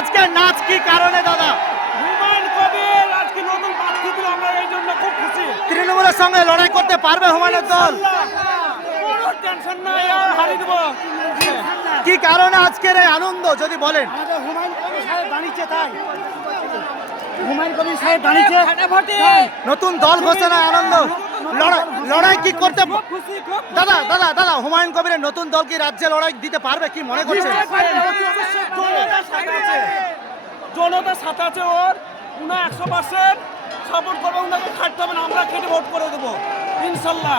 আজকে নাচ কি কারণে দাদা? হুমায়ুন কবির আজকে নতুন প্রার্থী দিল, আমরা এই জন্য খুব খুশি। তৃণমূলের সঙ্গে লড়াই করতে পারবে হুমায়ুনের দল? কোনো টেনশন নাই, আর হারিয়ে দেবো। কি কারণে আজকের এই আনন্দ যদি বলেন? আমাদের হুমায়ুন কবির সাহেব দাঁড়িয়েছে তাই। হুমায়ুন কবির সাহেব দাঁড়িয়েছে তাই। নতুন দল ঘোষণায় আনন্দ। লড়াই কি করতে খুশি খুব। দাদা দাদা দাদা হুমায়ুন কবিরের নতুন দল কি রাজ্যে লড়াই দিতে পারবে কি মনে করছেন? জনতার সাথে আছে, জনতার সাথে আছে ওর। উনি 100% সাপোর্ট করবে, উনাকে খাটতে হবে না, আমরা খেটে ভোট করে দেবো ইনশাল্লাহ।